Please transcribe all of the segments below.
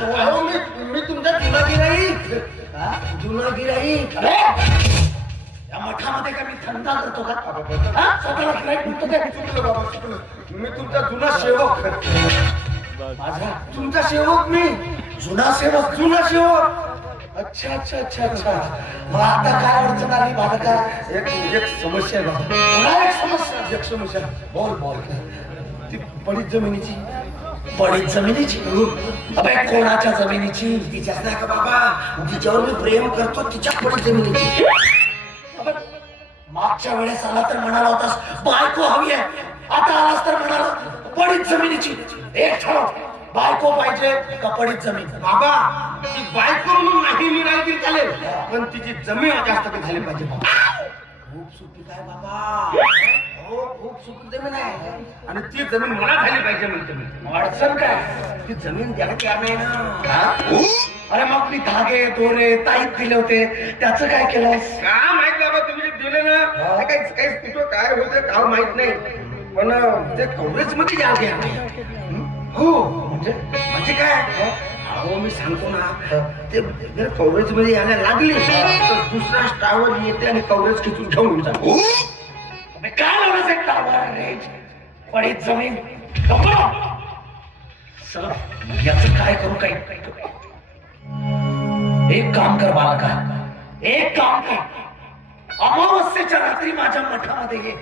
अहो मी तुमचा जुना गिराईक. जुना गिराईक. या मठामध्ये का मी धंदा करतो का? स्वतःला गिराईक म्हणतो ते. चुकलं बाबा, चुकलं. मी तुमचा जुना सेवक. माझा तुमचा सेवक मी. जुना सेवक. जुना सेवक. अच्छा अच्छा अच्छा अच्छा. मग आता काय अडचण आली बालका? एक समस्या आहे बाबा. पुन्हा एक समस्या. एक समस्या. बोल बोल. ती पडीत जमिनीची. पडीत जमिनीची? अबे कोणाच्या जमिनीची? तिच्याच नाही का बाबा, तिच्यावर मी प्रेम करतो, तिच्या पडीत जमिनीची. मागच्या वेळेस आला तर म्हणाला होतास बायको हवी आहे, आता आलास तर म्हणाला पडीत जमिनीची. एक ठरव, बायको पाहिजे का पडीत जमीन? बाबा ती बायको म्हणून नाही मिळाली चालेल, पण तिची जमीन जास्त झाली पाहिजे. खूप सुपीक आहे बाबा. हो खूप सुपीक जमीन आहे आणि ती जमीन मला झाली पाहिजे म्हणते मी. अडचण काय? ती जमीन द्यायला तयार नाही ना. अरे मग मी धागे दोरे ताईत दिले होते, त्याचं काय केलंस? का माहित बाबा, तुम्ही जे दिले ना ते काही कुठं काय होतं का माहित नाही, पण ते काँग्रेस मध्ये या द्या. हो म्हणजे म्हणजे काय? अहो मी सांगतो ना, ते जर काँग्रेस मध्ये यायला लागले तर दुसरा स्टावर येते आणि काँग्रेस खिचून घेऊन जातो. काय लावण्याचं एक टावर रेंज पडीत जमीन. चला याचं काय करू? काही एक काम कर बालका, एक काम कर. अमावस्येच्या रात्री माझ्या मठामध्ये ये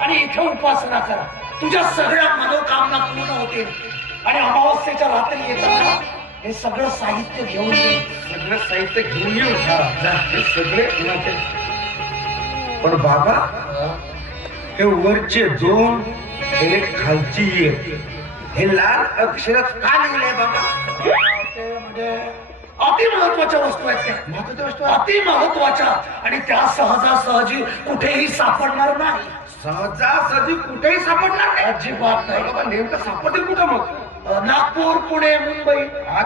आणि इथे उपासना करा. तुझ्या सगळ्या मनोकामना पूर्ण होतील. आणि अमावस्येच्या रात्री येताना हे सगळं साहित्य घेऊन ये. सगळं साहित्य घेऊन येऊ हे सगळे कुणाचे? पण बाबा हे वरचे दोन, एक खालची एक, हे लाल अक्षरात का लिहिलंय बाबा? म्हणजे अति महत्वाच्या वस्तू आहेत त्या. महत्वाच्या वस्तू अति महत्वाच्या, आणि त्या सहजासहजी कुठेही सापडणार नाही. सहजासहजी कुठेही सापडणार नाही. अजिबात नाही बाबा नेमकं सापडतील कुठं मग? नागपूर, पुणे, मुंबई. हा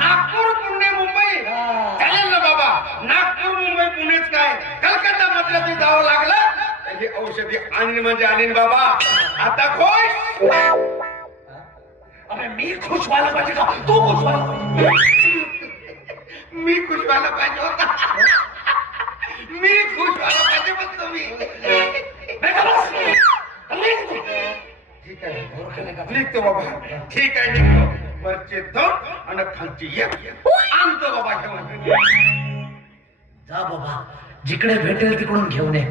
नागपूर, पुणे, मुंबई. चालेल ना बाबा, नागपूर, मुंबई, पुणेच काय, कलकत्ता मधलं ते जावं लागलं त्याची औषधी आणली म्हणजे आणीन बाबा. आता खुश? अरे मी खुश व्हायला पाहिजे का तू खुश व्हायला पाहिजे? मी खुश व्हायला पाहिजे होता. मी खुश व्हायला पाहिजे म्हणतो मी. ठीक आहे निघतो बाबा. ठीक आहे निघतो. वरचे दोन आणि खालची एक आणतो बाबा घेऊन. जा बाबा, जिकडे भेटेल तिकडून घेऊन ये.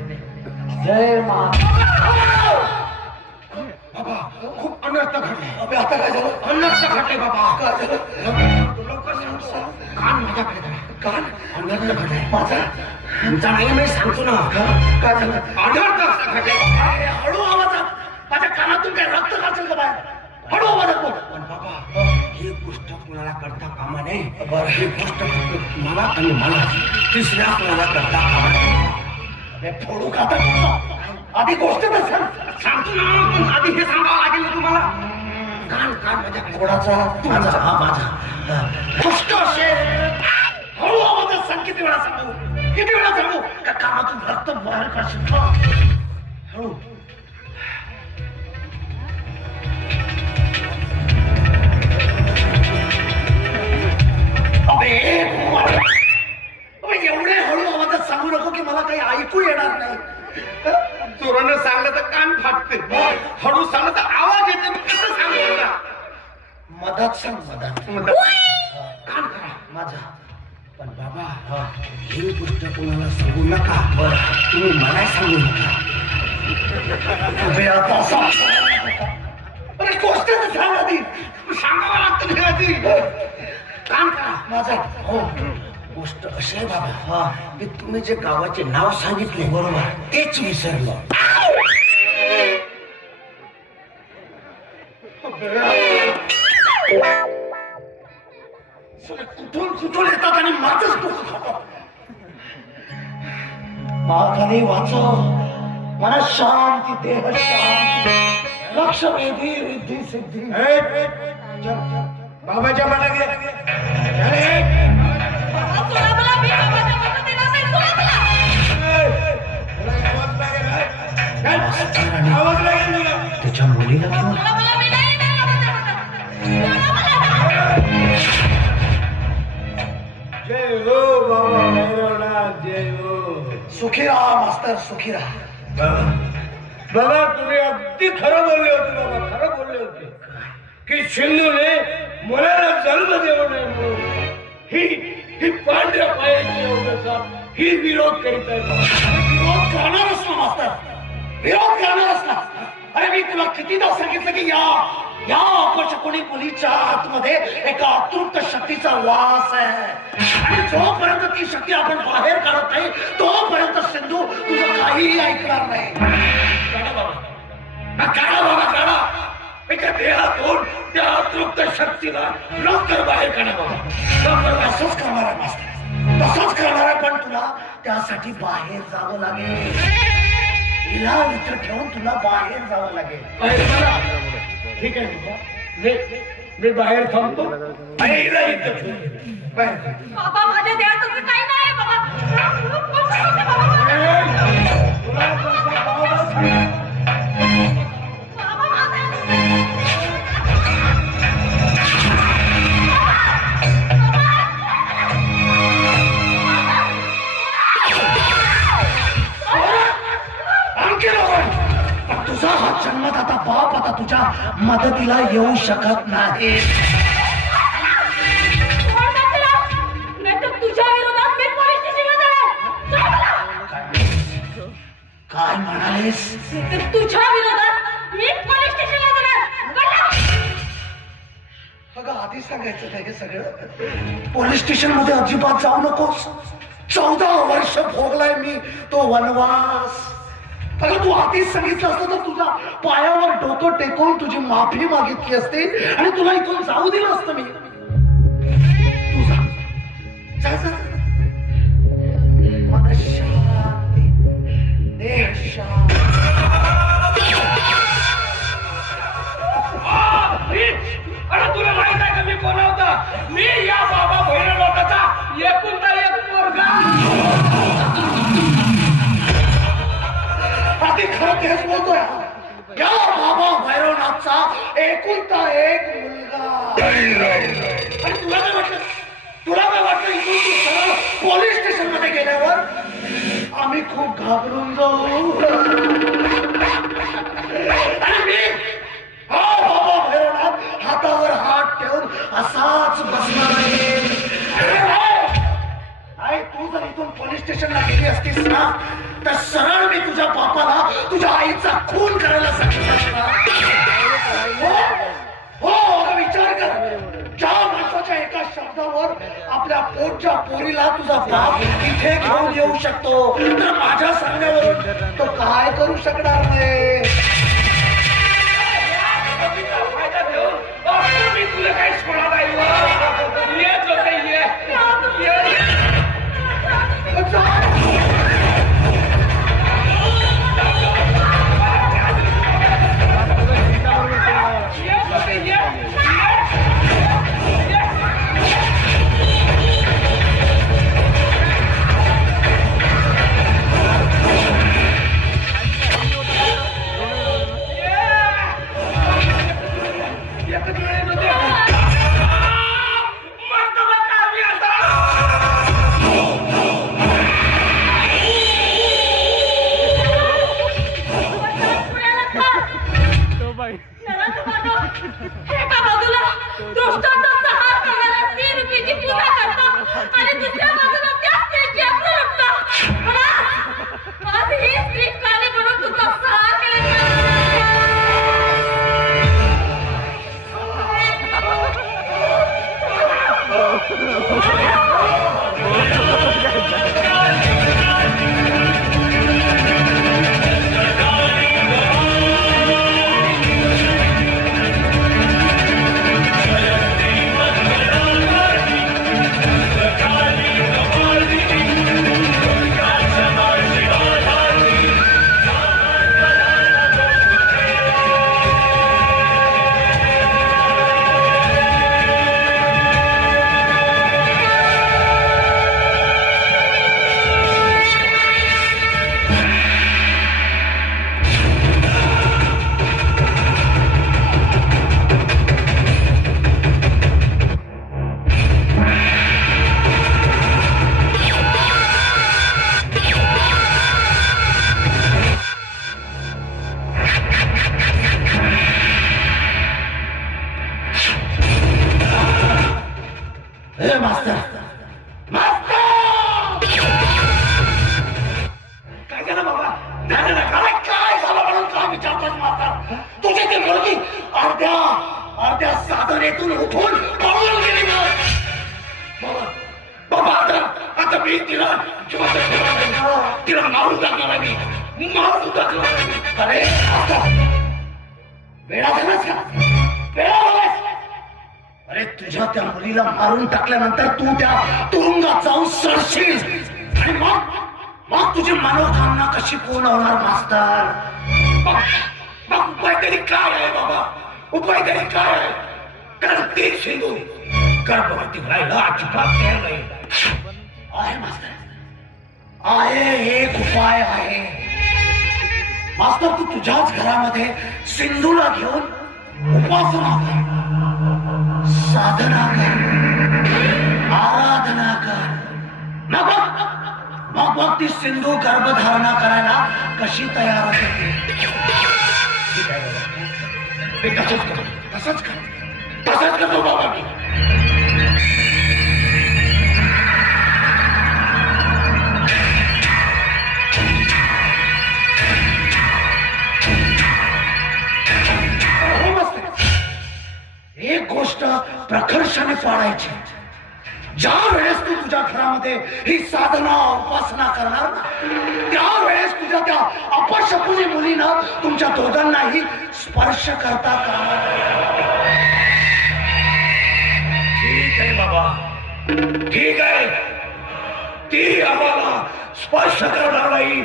जय माता. बाबा खूप अनर्थ घडले. अबे आता काय झालं? अनर्थ घडले बाबा. काय झालं? लवकर सांग. कान माझ्याकडे धरा. कान अनर्थ घडले. माझा तुमचा नाही मी सांगतो ना. काय झालं? अनर्थ घडले. हळू आवाजात. माझ्या कानातून काय रक्त काढतील का बाहेर? हळू आवाजात बोल. पण बाबा ही गोष्ट कुणाला करता कामा नये. बरं ही गोष्ट फक्त तुम्हाला आणि मला, तिसऱ्या कुणाला करता कामा नये. फोडू का आता? आधी गोष्ट तर सांग. सांगतो ना, पण आधी हे सांगावं लागेल ना तुम्हाला. कान कान माझ्याकडे. कोणाचा? माझा. हा माझा. गोष्ट असेल हळू आवाजात सांग. किती वेळा सांगू? किती वेळा सांगू का कानातून रक्त बाहेर काढशील? हळू. एवढे हळू आवाजात सांगू नको की मला काही ऐकू येणार नाही. जोरानं सांगलं तर कान फाटते, हळू सांगलं तर आवाज येते. मी कसं सांगू ना? मधात सांग. मधात कान करा माझा. पण बाबा ही गोष्ट कोणाला सांगू नका. बरं तुम्ही मला सांगू नका. तुम्ही आता अरे गोष्ट तर सांग आधी. सांगावं लागतं ना आधी. कान करा माझा. हो गोष्ट अशी आहे बाबा की तुम्ही जे गावाचे नाव सांगितले बरोबर तेच विसरलो. कुठून कुठून येतात आणि माझंच डोकं खातात. महाकाली वाचव. मला शांती, देह शांती, लक्ष वेधी, रिद्धी सिद्धी. बाबाच्या मनात त्याच्या मुलीला जय हो बाबा भैरवनाथ, जय हो. सुखी राहा मास्तर, सुखी राहा. बाबा तुम्ही अगदी खरं बोलले होते बाबा, खरं बोलले होते की सिंधूने मुलाला जन्म देऊ नये म्हणून ही पांढऱ्या पायाची अवस्था ही विरोध करीत आहे. विरोध करणारच ना मास्तर, विरोध करणारच ना. अरे मी तुला कितीदा सांगितलं की या अपशकुनी मुलीच्या आतमध्ये एका अतृप्त शक्तीचा वास आहे आणि जोपर्यंत ती शक्ती आपण बाहेर काढत नाही तोपर्यंत सिंधू तुझं काहीही ऐकणार नाही. काढा बाबा, काढा बाबा, काढा. एका देहातून त्या अतृप्त शक्तीला लवकर बाहेर काढा बाबा. तसंच करणार आहे मास्तर, तसंच करणार आहे. पण तुला त्यासाठी बाहेर जावं लागेल. हिला इथं ठेवून तुला बाहेर जावं लागेल. बाहेर चला. ठीक आहे बाबा, मी बाहेर थांबतो आणि हिला इथं ठेवतो. बाहेर. बाबा माझ्या देहात असं काही नाही बाबा. तुला तुमचा बाबा सांग. बाबा माझा तुझा हा जन्मदाता बाप आता तुझ्या मदतीला येऊ शकत नाही. तुझ्या विरोधात मी पोलीस स्टेशनला जाणार. काय म्हणालेस? तुझ्या विरोधात मी पोलीस स्टेशनला जाणार. अगं आधी सांगायचं नाही हे सगळं. पोलीस स्टेशन मध्ये अजिबात जाऊ नकोस. 14 वर्ष भोगलाय मी तो वनवास. अगं तू आधीच सांगितलं असतं तर तुझ्या पायावर डोकं टेकवून तुझी माफी मागितली असती आणि तुला इथून जाऊ दिलं असतं मी. तू जा, जा, जा. मन शांती, देह शांती. अरे तुला माहित आहे का मी कोण होता? मी या बाबा भैरवनाथाचा एकुलता एक पोरगा. आधी खरं तेच बोलतोय. या बाबा भैरवनाथचा एकुलता एक मुलगा. आणि तुला काय वाटलं? तुला काय वाटलं इथून तू सरळ पोलीस स्टेशन मध्ये गेल्यावर आम्ही खूप घाबरून जाऊ? आणि मी हा बाबा भैरवनाथ हातावर हात ठेवून असाच बसणार आहे. आई तू जर इथून पोलीस स्टेशनला गेली असतीस ना तर सरळ मी तुझ्या बापाला तुझ्या आईचा खून करायला सांगितलं असतं. हो आता विचार कर. ज्या माणसाच्या एका शब्दावर आपल्या पोटच्या पोरीला तुझा बाप इथे घेऊन येऊ शकतो तर माझ्या सांगण्यावरून तो काय करू शकणार नाही. फायदा देऊन मी तुला काही सोडा नाही. येत होते ये. एका बाजूला दुष्टांचा संहार करणाऱ्या 3 रुपयाची पूजा करता आणि दुसऱ्या बाजूला त्या स्त्रीची अक्कल लुटता. आज ही स्त्री काली म्हणून तुझा संहार मास्तर मास्तर काय झालं बाबा काय झालं म्हणून काय विचारतोस मास्तर तुझे ते मुलगी अर्ध्या साधनेतून उठून पळून गेली ना बाबा आता मी तिला मारून टाकणार मी मारून टाकणार अरे वेळा झालास का वेळा झालास अरे तुझ्या त्या मुलीला मारून टाकल्यानंतर तू त्या तुरुंगात जाऊन सरशील आणि मग तुझी मनोकामना कशी पूर्ण होणार मास्तर मग उपाय तरी काय आहे बाबा उपाय तरी काय आहे कारण ते सिंधू गर्भवती व्हायला अजिबात तयार नाही आहे मास्तर आहे एक उपाय आहे मास्तर तू तुझ्याच घरामध्ये सिंधूला घेऊन उपासना कर साधना कर आराधना कर मग ती सिंधू गर्भधारणा करायला कशी तयार होते तसंच करतो बाबा मी एक गोष्ट प्रकर्षाने पाळायची ज्या वेळेस तू तुझ्या घरामध्ये ही साधना उपासना करणार ना त्यावेळेस तुझ्या त्या अपशकुनी मुलीनं तुमच्या दोघांनाही स्पर्श करता करणार ठीक आहे बाबा ठीक आहे ती आम्हाला स्पर्श करणार नाही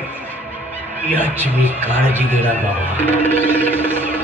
याची मी काळजी घेणार बाबा